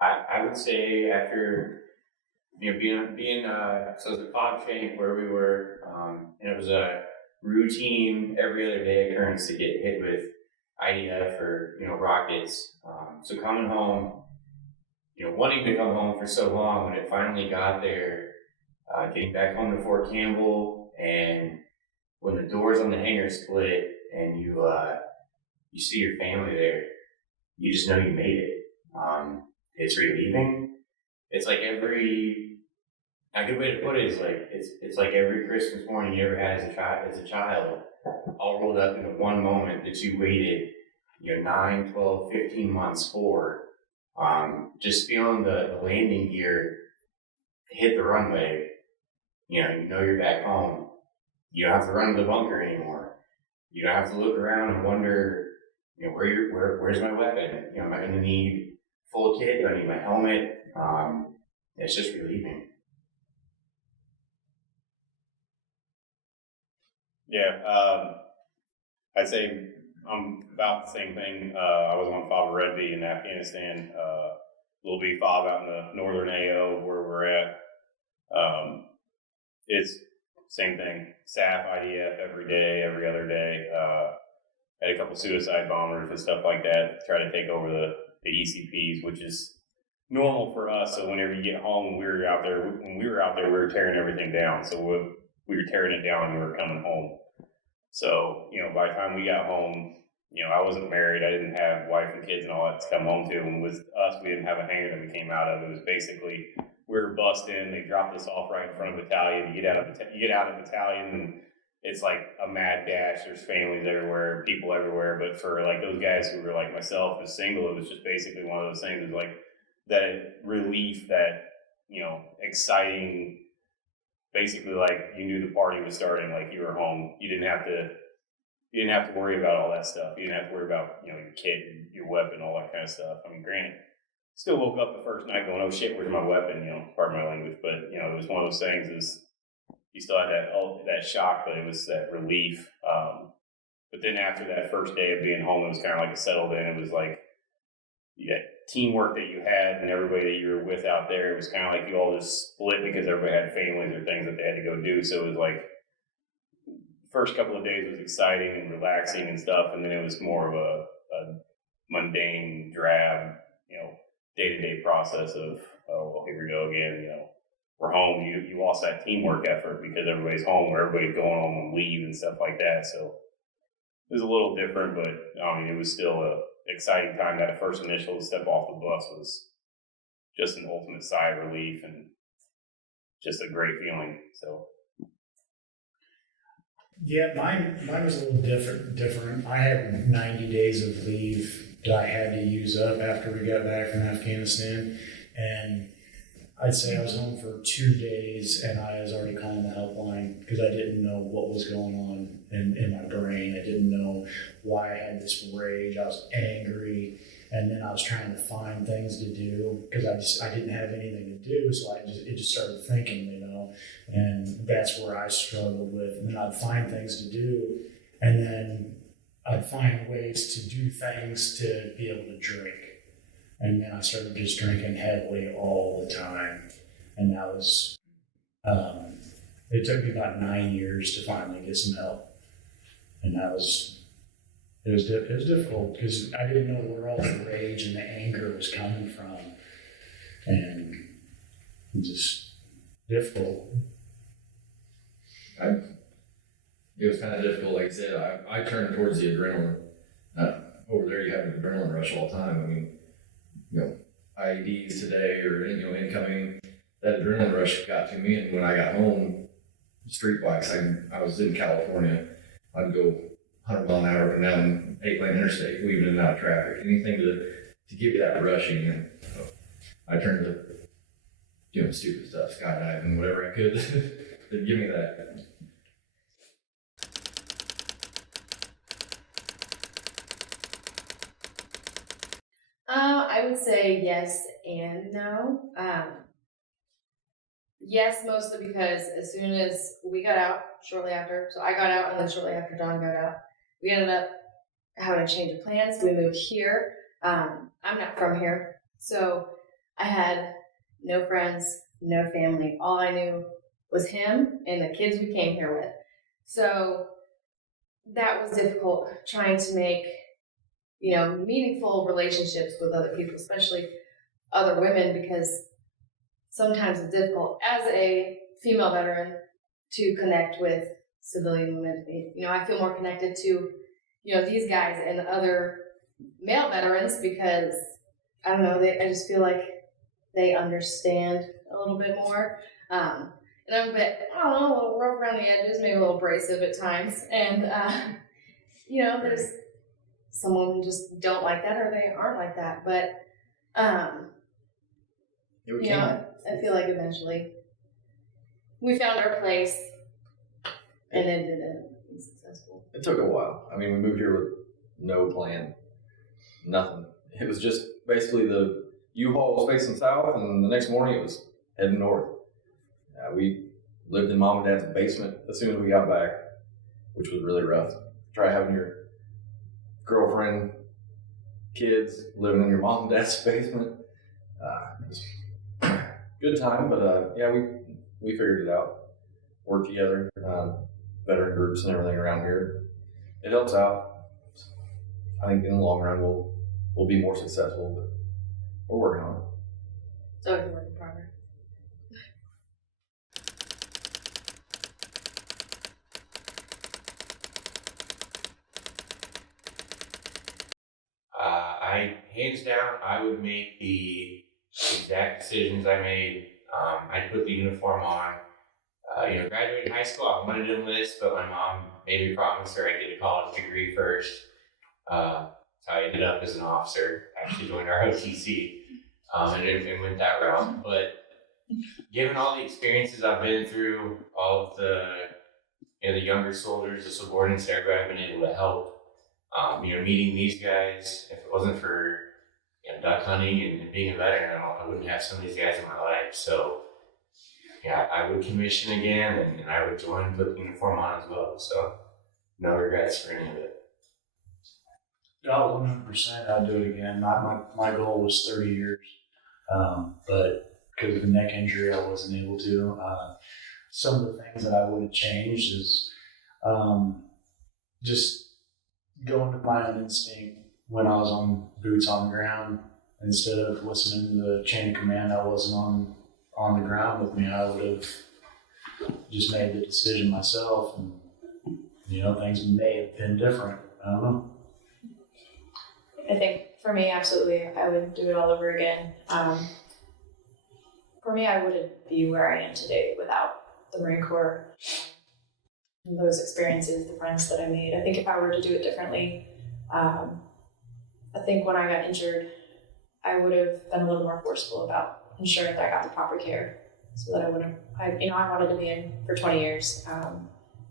I would say after being so it was a fog shank where we were, and it was a routine every other day occurrence to get hit with IDF or rockets. So coming home, wanting to come home for so long, when it finally got there, getting back home to Fort Campbell, and when the doors on the hangar split and you see your family there, you just know you made it. It's relieving. It's like a good way to put it is like it's like every Christmas morning you ever had as a child, all rolled up into one moment that you waited 9, 12, 15 months for. Just feeling the landing gear hit the runway, you know you're back home. You don't have to run to the bunker anymore. You don't have to look around and wonder, where's my weapon? Am I going to need full kit? Do I need my helmet? It's just relieving. Yeah, I'd say I'm about the same thing. I was on FOB Red B in Afghanistan, little B FOB out in the northern AO where we're at. It's same thing, SAF, IDF every day, every other day. Had a couple suicide bombers and stuff like that, try to take over the ECPs, which is normal for us. So whenever you get home, when we were out there, we were tearing everything down. So we were tearing it down and we were coming home. So, by the time we got home, I wasn't married. I didn't have wife and kids and all that to come home to. And with us, we didn't have a hangar that we came out of. It was basically, we were bussed in. They dropped us off right in front of battalion. You get out of battalion, and it's like a mad dash. There's families everywhere, people everywhere. But for like those guys who were like myself, who's single, it was just basically one of those things. It was like that relief, that exciting. Basically, like you knew the party was starting, like you were home. You didn't have to worry about all that stuff. You didn't have to worry about your kit, your weapon, all that kind of stuff. I mean, granted, still woke up the first night going, "Oh shit, where's my weapon?" Pardon my language, but it was one of those things. Is you still had that shock, but it was that relief. But then after that first day of being home, it was kind of like it settled in. It was like that teamwork that you had and everybody that you were with out there, it was kind of like you all just split because everybody had families or things that they had to go do. So it was like first couple of days was exciting and relaxing and stuff, and then it was more of a mundane, drab, day-to-day process of, oh, well, here we go again. We're home. You lost that teamwork effort because everybody's home, or everybody's going on leave and stuff like that. So it was a little different, but it was still a exciting time. That first initial step off the bus was just an ultimate sigh of relief and just a great feeling. So yeah, mine was a little different. I had 90 days of leave that I had to use up after we got back from Afghanistan, and I'd say I was home for 2 days, and I was already calling the helpline because I didn't know what was going on in my brain. I didn't know why I had this rage. I was angry, and then I was trying to find things to do because I didn't have anything to do. So it just started thinking, and that's where I struggled with. And then I'd find things to do, and then I'd find ways to do things to be able to drink. And then I started just drinking heavily all the time. And that was, it took me about 9 years to finally get some help. And it was difficult because I didn't know where all the rage and the anger was coming from. And it was just difficult. It was kind of difficult, like I said. I turned towards the adrenaline. Over there, you have an adrenaline rush all the time. I mean, IEDs today or incoming, that adrenaline rush got to me. And when I got home, street bikes, I was in California. I'd go 100 mile an hour up and down 8-lane interstate, weaving in and out of traffic. Anything to give you that rush again. So I turned to doing stupid stuff, skydiving, whatever I could to give me that. I would say yes and no. Yes, mostly because as soon as we got out, shortly after, so I got out and then shortly after Don got out, we ended up having a change of plans. We moved here. I'm not from here, so I had no friends, no family. All I knew was him and the kids we came here with. So that was difficult, trying to make, meaningful relationships with other people, especially other women, because sometimes it's difficult as a female veteran to connect with civilian women. I feel more connected to, these guys and other male veterans because, I don't know, I just feel like they understand a little bit more. And I'm a bit, a little rough around the edges, maybe a little abrasive at times. And, there's some women just don't like that or they aren't like that. But, I feel like eventually we found our place and it didn't be successful. It took a while. I mean, we moved here with no plan, nothing. It was just basically the U-Haul was facing south, and the next morning it was heading north. We lived in mom and dad's basement as soon as we got back, which was really rough. Try having your girlfriend, kids living in your mom and dad's basement. It was good time, but we figured it out. Worked together, veteran groups and everything around here. It helps out. I think in the long run we'll be more successful, but we're working on it. So it's a work in progress. Hands down, I would make the exact decisions I made. I'd put the uniform on. Graduating high school, I wanted to enlist, but my mom made me promise her I'd get a college degree first. So I ended up as an officer, actually joined our OTC, and went that route. But given all the experiences I've been through, all of the younger soldiers, the subordinates, everybody I've been able to help, meeting these guys, if it wasn't for duck hunting and being a veteran, I wouldn't have some of these guys in my life. So I would commission again, and I would join, put the uniform on as well. So no regrets for any of it. 100%, I'd do it again. My goal was 30 years, but because of the neck injury, I wasn't able to. Some of the things that I would have changed is just going with my own instinct when I was on boots on the ground. Instead of listening to the chain of command, I wasn't on the ground with me. I would have just made the decision myself, and things may have been different. I don't know. I think for me, absolutely, I would do it all over again. For me, I wouldn't be where I am today without the Marine Corps. Those experiences, the friends that I made. I think if I were to do it differently, I think when I got injured, I would have been a little more forceful about ensuring that I got the proper care, so that I wanted to be in for 20 years,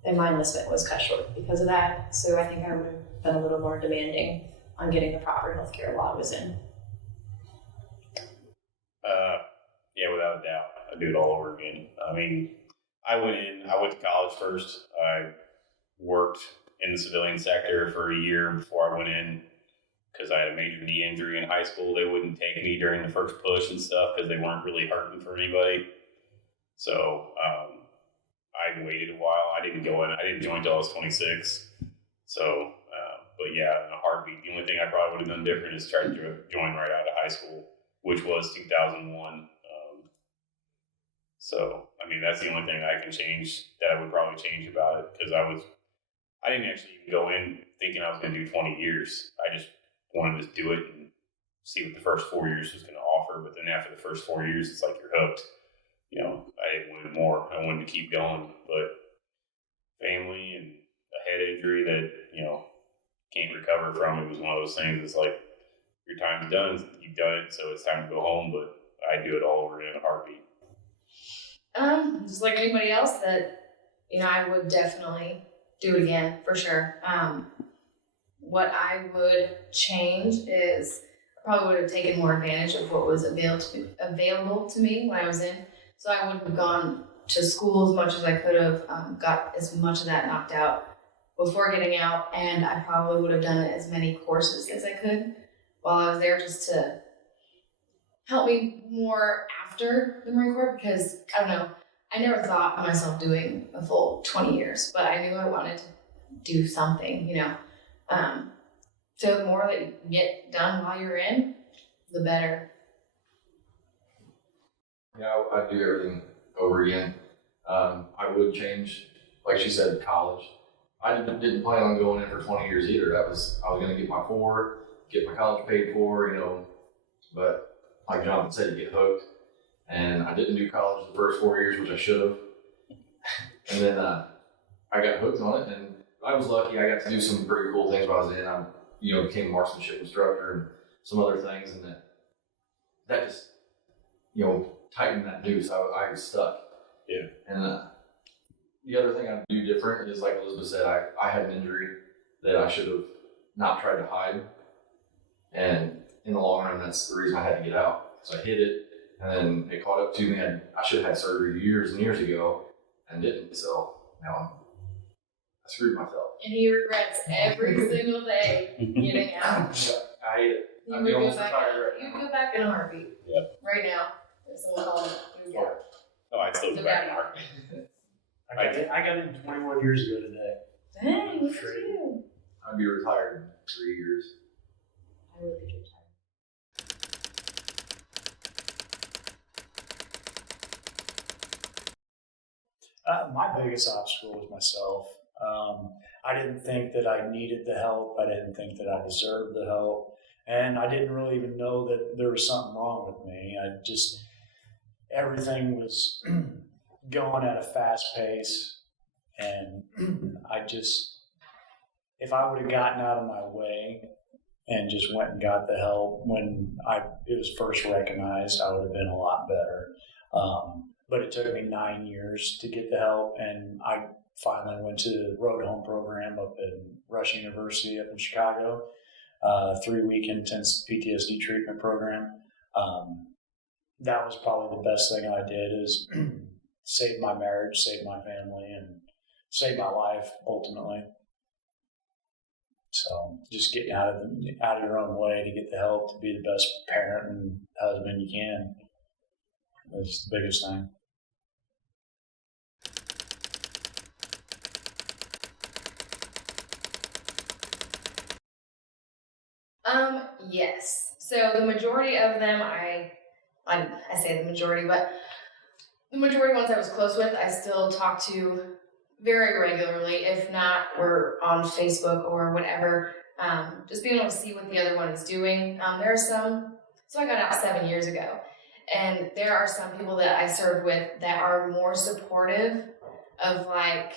and my enlistment was cut short because of that. So I think I would have been a little more demanding on getting the proper health care while I was in. Without a doubt, I'd do it all over again. I mean, I went to college first. I worked in the civilian sector for a year before I went in because I had a major knee injury in high school. They wouldn't take me during the first push and stuff because they weren't really hurting for anybody. So I waited a while. I didn't join until I was 26. So, but yeah, in a heartbeat. The only thing I probably would have done different is try to join right out of high school, which was 2001. So, I mean, that's the only thing I can change, that I would probably change about it, because I didn't actually even go in thinking I was going to do 20 years. I just wanted to do it and see what the first 4 years was going to offer. But then after the first 4 years, it's like you're hooked. I wanted more. I wanted to keep going. But family and a head injury that, can't recover from, it was one of those things. It's like, your time's done. You've done it, so it's time to go home. But I do it all over in a heartbeat. Just like anybody else, that I would definitely do it again for sure. What I would change is I probably would have taken more advantage of what was available to me when I was in. So I would have gone to school as much as I could have, got as much of that knocked out before getting out, and I probably would have done as many courses as I could while I was there, just to helped me more after the Marine Corps because, I don't know, I never thought of myself doing a full 20 years, but I knew I wanted to do something, you know. So the more that you can get done while you're in, the better. Yeah, I'd do everything over again. I would change, like she said, college. I didn't plan on going in for 20 years either. I was going to get my get my college paid for, you know. But like Jonathan said, you get hooked. And I didn't do college the first 4 years, which I should have. And then I got hooked on it, and I was lucky. I got to do some pretty cool things while I was in. I, became a marksmanship instructor and some other things, and that just, tightened that noose. I was stuck. Yeah. And the other thing I'd do different is, like Elizabeth said, I had an injury that I should have not tried to hide. And in the long run, that's the reason I had to get out. So I hid it, and then it caught up to me. I should have had surgery years and years ago and didn't. So now I screwed myself. And he regrets every single day getting out. I hate it. You I'd would be go almost back. retired right You now. would go back in a heartbeat. Yep. Right now, if someone called you, you would go. Oh, I'd still go back in heart. I got in 21 years ago today. Dang, look at you. I'd be retired in 3 years. I would be retired. My biggest obstacle was myself. I didn't think that I needed the help. I didn't think that I deserved the help. And I didn't really even know that there was something wrong with me. Everything was going at a fast pace. And if I would have gotten out of my way and just went and got the help when it was first recognized, I would have been a lot better. But it took me 9 years to get the help, and I finally went to the Road Home program up in Rush University up in Chicago, 3-week intense PTSD treatment program. That was probably the best thing I did is save my marriage, save my family, and save my life ultimately. So just getting out of your own way to get the help to be the best parent and husband you can is the biggest thing. Yes. So the majority of them, I say the majority, but the majority ones I was close with, I still talk to very regularly. If not, we're on Facebook or whatever. Just being able to see what the other one is doing. There are some. So I got out 7 years ago, and there are some people that I served with that are more supportive of like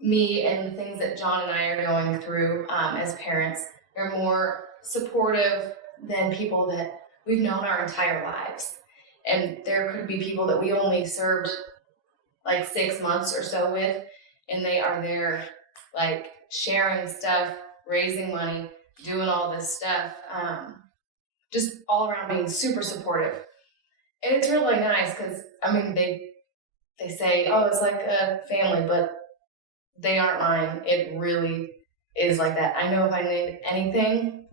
me and the things that John and I are going through as parents. They're more supportive than people that we've known our entire lives. And there could be people that we only served like 6 months or so with, and they are there like sharing stuff, raising money, doing all this stuff, just all around being super supportive. And it's really nice because, they say, oh, it's like a family, but they aren't mine. It really is like that. I know if I need anything,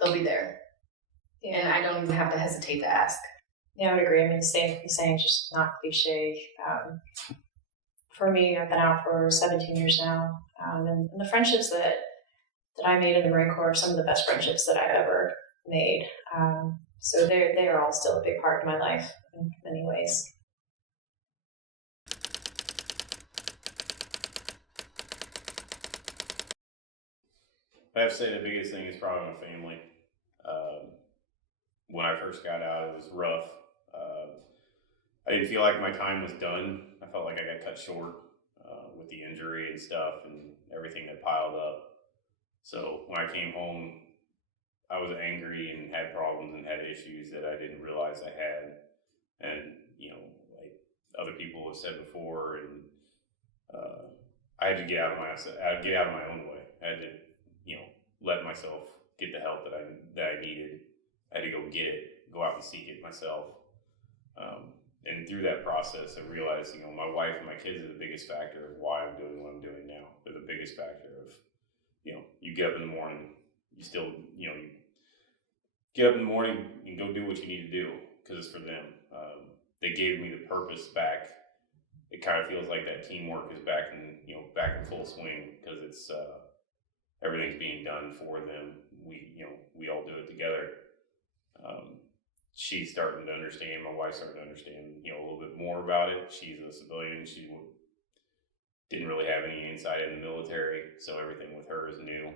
they'll be there. Yeah. And I don't even have to hesitate to ask. Yeah, I would agree. The saying just not cliche. For me, I've been out for 17 years now, and the friendships that I made in the Marine Corps are some of the best friendships that I've ever made. So they are all still a big part of my life in many ways. I have to say the biggest thing is probably my family. When I first got out, it was rough. I didn't feel like my time was done. I felt like I got cut short with the injury and stuff and everything that piled up. So when I came home, I was angry and had problems and had issues that I didn't realize I had. And, like other people have said before, and I had to get out of my own way. I had to, let myself get the help that I needed. I had to go get it, go out and seek it myself. And through that process, I realized, my wife and my kids are the biggest factor of why I'm doing what I'm doing now. They're the biggest factor of, you get up in the morning, you still, get up in the morning and go do what you need to do because it's for them. They gave me the purpose back. It kind of feels like that teamwork is back in full swing because it's everything's being done for them. We all do it together. She's starting to understand. My wife's starting to understand, a little bit more about it. She's a civilian. She didn't really have any insight in the military, so everything with her is new.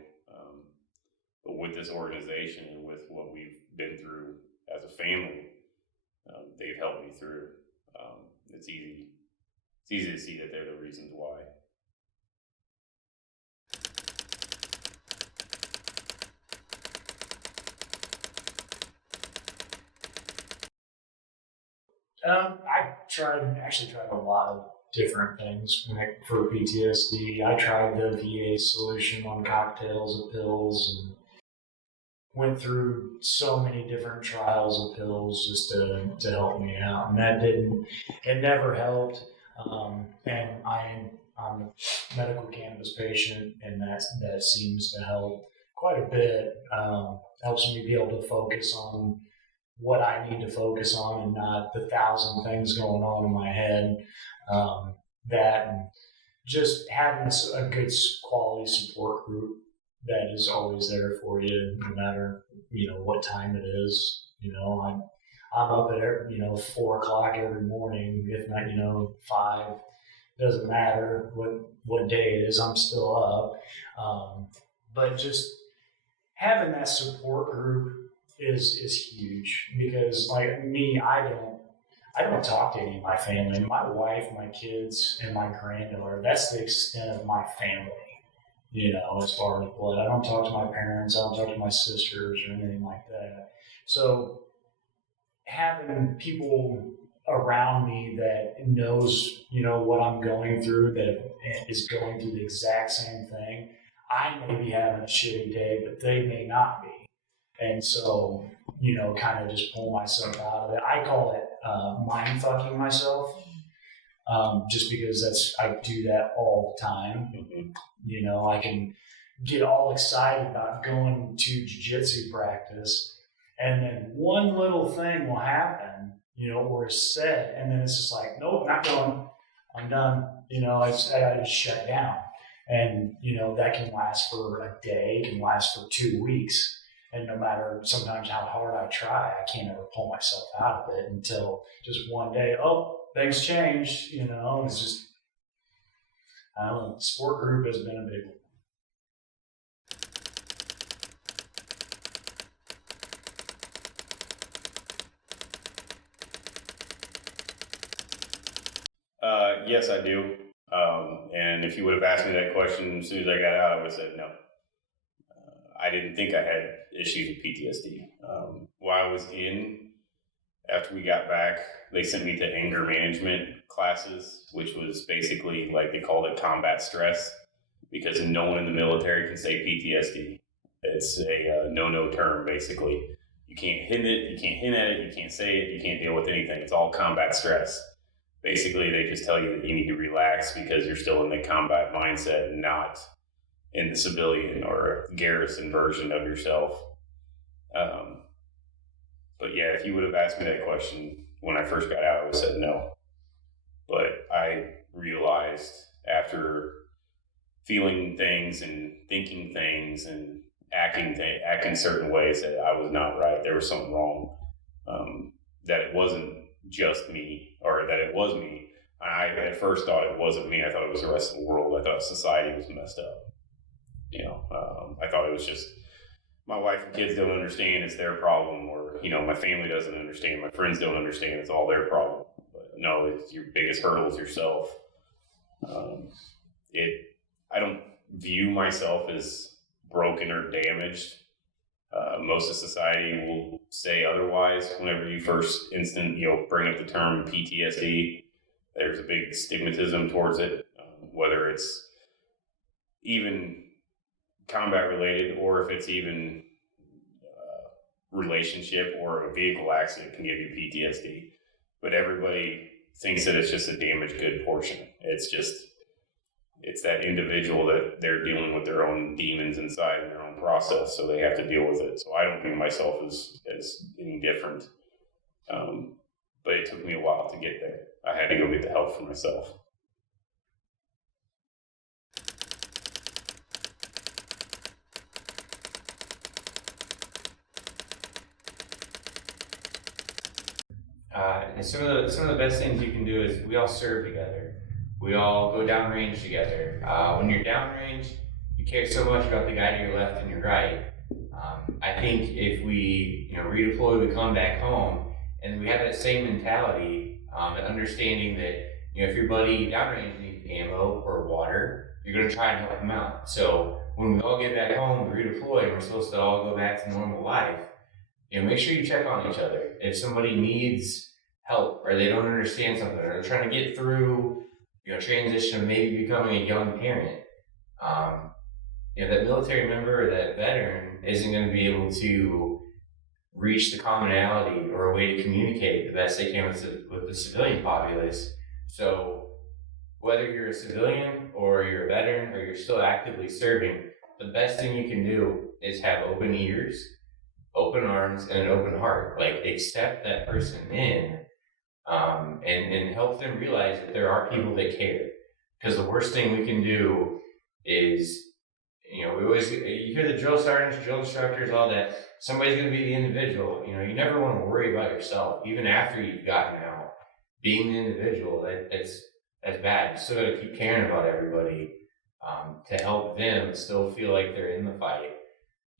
But with this organization and with what we've been through as a family, they've helped me through. It's easy to see that they're the reasons why. I tried a lot of different things for PTSD. I tried the VA solution on cocktails of pills and went through so many different trials of pills just to help me out, and it never helped. And I'm a medical cannabis patient, and that seems to help quite a bit. Helps me be able to focus on what I need to focus on and not the 1,000 things going on in my head. That and just having a good quality support group that is always there for you, no matter what time it is. I'm up at 4 o'clock every morning, if not 5. Doesn't matter what day it is, I'm still up. But just having that support group is huge, because like me, I don't talk to any of my family. My wife, my kids, and my granddaughter, that's the extent of my family, as far as blood. I don't talk to my parents, I don't talk to my sisters or anything like that. So having people around me that knows, what I'm going through, that is going through the exact same thing. I may be having a shitty day, but they may not be. And so, kind of just pull myself out of it. I call it mind fucking myself, just because I do that all the time. Mm-hmm. I can get all excited about going to jiu-jitsu practice, and then one little thing will happen, or is said, and then it's just like, nope, not going. I'm done. I just shut down. And, that can last for a day, can last for 2 weeks. And no matter sometimes how hard I try, I can't ever pull myself out of it until just one day, things changed, it's just, I don't know, sport group has been a big one. Yes, I do. And if you would have asked me that question as soon as I got out, I would have said no. I didn't think I had issues with PTSD. While I was after we got back, they sent me to anger management classes, which was basically like they called it combat stress, because no one in the military can say PTSD. It's a no-no term, basically. You can't hint it, you can't hint at it, you can't say it, you can't deal with anything. It's all combat stress. Basically, they just tell you that you need to relax because you're still in the combat mindset, not in the civilian or garrison version of yourself. But yeah, if you would have asked me that question when I first got out, I would have said no. But I realized after feeling things and thinking things and acting certain ways that I was not right. There was something wrong. That it wasn't just me, or that it was me. I at first thought it wasn't me. I thought it was the rest of the world. I thought society was messed up. I thought it was just my wife and kids don't understand, it's their problem, or my family doesn't understand, my friends don't understand, it's all their problem. But no, it's your biggest hurdle is yourself. I don't view myself as broken or damaged. Most of society will say otherwise. Whenever you first bring up the term PTSD, there's a big stigmatism towards it, whether it's even combat related or if it's even relationship or a vehicle accident can give you PTSD. But everybody thinks that it's just a damaged good portion. It's just it's that individual that they're dealing with their own demons inside and their own process, so they have to deal with it. So I don't view myself as any different. But it took me a while to get there. I had to go get the help for myself. And some of the best things you can do is we all serve together. We all go downrange together. When you're downrange, you care so much about the guy to your left and your right. I think if we redeploy, we come back home, and we have that same mentality, and understanding that if your buddy downrange needs ammo or water, you're going to try and help him out. So when we all get back home, we redeploy, and we're supposed to all go back to normal life. Make sure you check on each other. If somebody needs help or they don't understand something or they're trying to get through, transition of maybe becoming a young parent, that military member or that veteran isn't going to be able to reach the commonality or a way to communicate the best they can with the civilian populace. So whether you're a civilian or you're a veteran or you're still actively serving, the best thing you can do is have open ears, open arms, and an open heart. Like, accept that person in, and help them realize that there are people that care. Because the worst thing we can do is, you hear the drill sergeants, drill instructors, all that. Somebody's going to be the individual. You never want to worry about yourself, even after you've gotten out. Being the individual, that's bad. You still got to keep caring about everybody, to help them still feel like they're in the fight.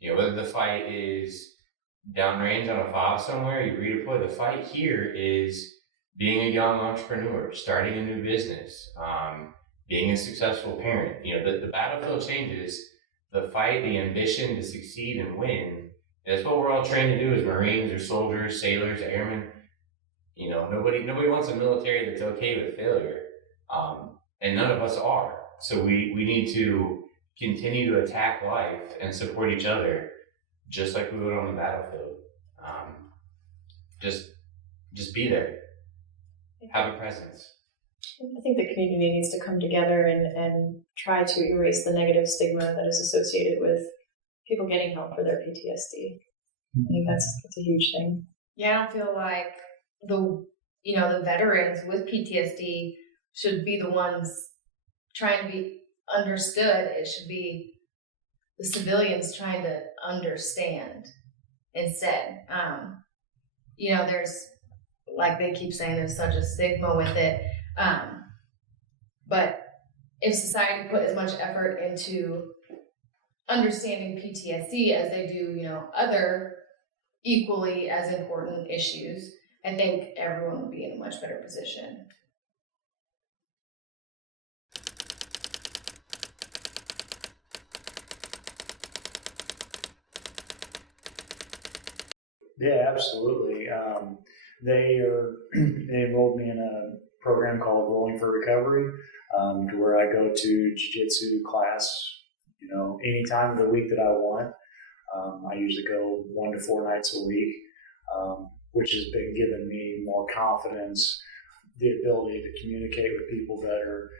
Whether the fight is downrange on a FOB somewhere, you redeploy. The fight here is being a young entrepreneur, starting a new business, being a successful parent. The battlefield changes. The fight, the ambition to succeed and win, that's what we're all trained to do as Marines or soldiers, sailors, airmen. Nobody wants a military that's okay with failure, and none of us are. So we need to continue to attack life and support each other, just like we would on the battlefield. Just be there. Have a presence. I think the community needs to come together and try to erase the negative stigma that is associated with people getting help for their PTSD. I think that's a huge thing. Yeah, I don't feel like the veterans with PTSD should be the ones trying to be understood. It should be the civilians trying to understand instead. There's, like they keep saying, there's such a stigma with it. But if society put as much effort into understanding PTSD as they do, other equally as important issues, I think everyone would be in a much better position. Yeah, absolutely. They enrolled me in a program called Rolling for Recovery, to where I go to jiu-jitsu class, any time of the week that I want. I usually go 1 to 4 nights a week, which has been giving me more confidence, the ability to communicate with people better,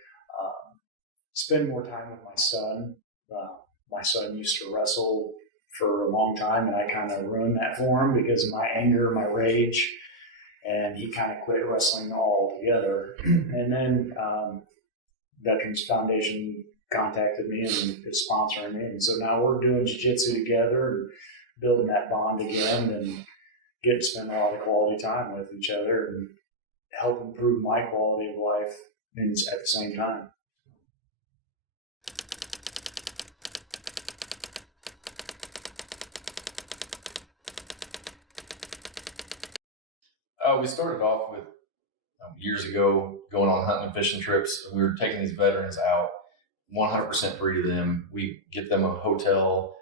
spend more time with my son. My son used to wrestle for a long time, and I kind of ruined that for him because of my anger, my rage, and he kind of quit wrestling altogether. And then Veterans Foundation contacted me and is sponsoring me, and so now we're doing jiu-jitsu together and building that bond again, and get to spend a lot of quality time with each other and help improve my quality of life at the same time. We started off with years ago going on hunting and fishing trips. We were taking these veterans out, 100% free to them. We get them a hotel.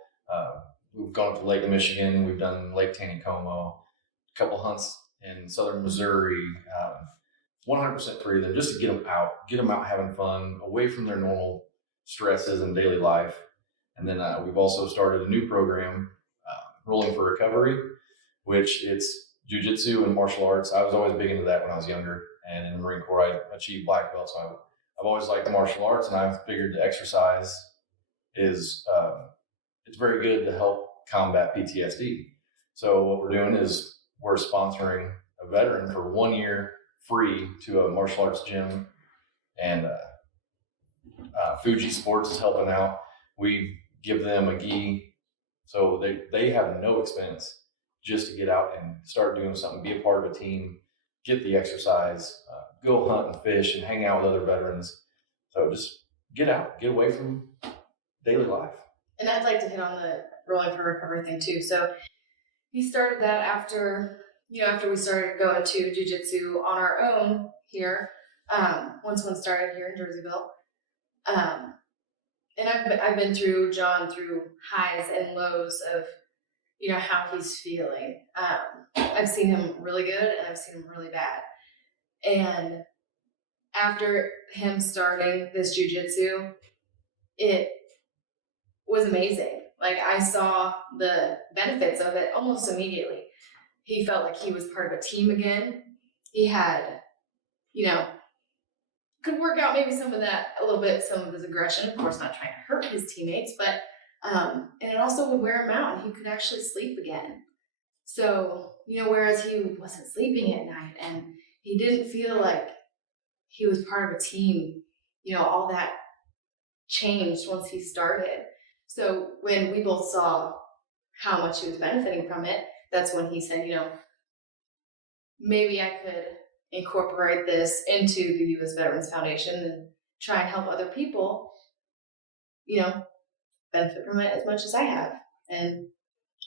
We've gone to Lake Michigan. We've done Lake Taneycomo, a couple hunts in southern Missouri. 100% free to them, just to get them out having fun, away from their normal stresses and daily life. And then we've also started a new program, Rolling for Recovery, which it's jiu-jitsu and martial arts. I was always big into that when I was younger, and in the Marine Corps I achieved black belt, so I've always liked the martial arts, and I've figured the exercise is it's very good to help combat PTSD. So what we're doing is we're sponsoring a veteran for 1 year free to a martial arts gym, and Fuji Sports is helping out. We give them a gi, so they have no expense just to get out and start doing something, be a part of a team, get the exercise, go hunt and fish and hang out with other veterans. So just get out, get away from daily life. And I'd like to hit on the rolling for recovery thing too. So he started that after we started going to jiu-jitsu on our own here. Once one started here in Jerseyville. And I've been through John through highs and lows of, how he's feeling. I've seen him really good and I've seen him really bad. And after him starting this jiu-jitsu, it was amazing. Like, I saw the benefits of it almost immediately. He felt like he was part of a team again. He had, could work out maybe some of that a little bit, some of his aggression, of course not trying to hurt his teammates, but and it also would wear him out and he could actually sleep again. So, whereas he wasn't sleeping at night and he didn't feel like he was part of a team, all that changed once he started. So when we both saw how much he was benefiting from it, that's when he said, maybe I could incorporate this into the U.S. Veterans Foundation and try and help other people, benefit from it as much as I have. And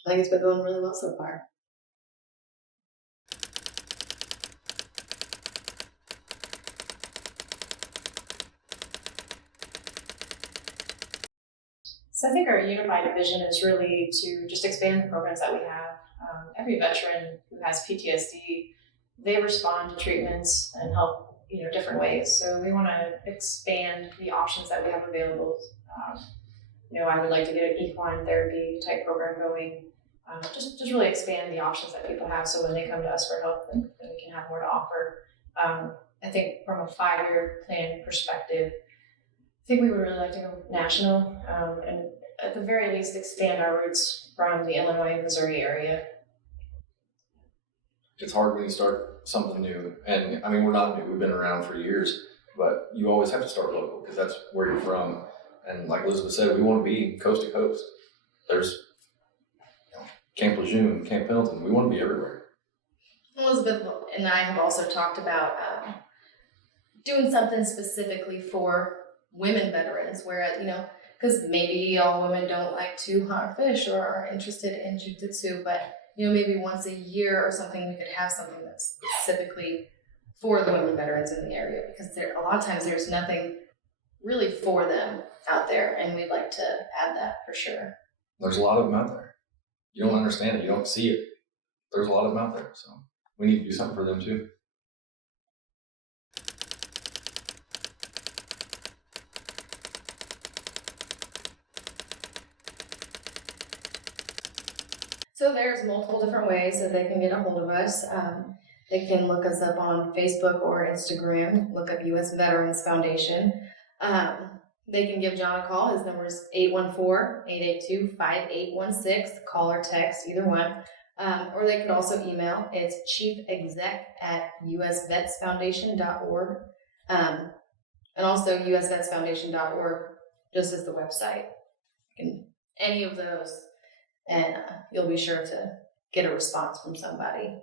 I think it's been going really well so far. So I think our unified vision is really to just expand the programs that we have. Every veteran who has PTSD, they respond to treatments and help, different ways. So we want to expand the options that we have available. I would like to get an equine therapy type program going. Just really expand the options that people have, so when they come to us for help, then we can have more to offer. I think from a 5-year plan perspective, I think we would really like to go national, and at the very least expand our roots from the Illinois and Missouri area. It's hard when you start something new, and I mean, we're not new, we've been around for years, but you always have to start local because that's where you're from. And like Elizabeth said, we want to be coast to coast. There's Camp Lejeune, Camp Pendleton, we want to be everywhere. Elizabeth and I have also talked about doing something specifically for women veterans, whereas, because maybe all women don't like to hunt or fish or are interested in jiu-jitsu, but maybe once a year or something we could have something that's specifically for the women veterans in the area, because a lot of times there's nothing really for them out there, and we'd like to add that for sure. There's a lot of them out there. You don't understand it, you don't see it. There's a lot of them out there, so we need to do something for them too. So there's multiple different ways that they can get a hold of us. They can look us up on Facebook or Instagram, look up U.S. Veterans Foundation. They can give John a call. His number is 814-882-5816. Call or text, either one. Or they could also email. It's chiefexec@usvetsfoundation.org. And also usvetsfoundation.org, just as the website. Any of those. And you'll be sure to get a response from somebody.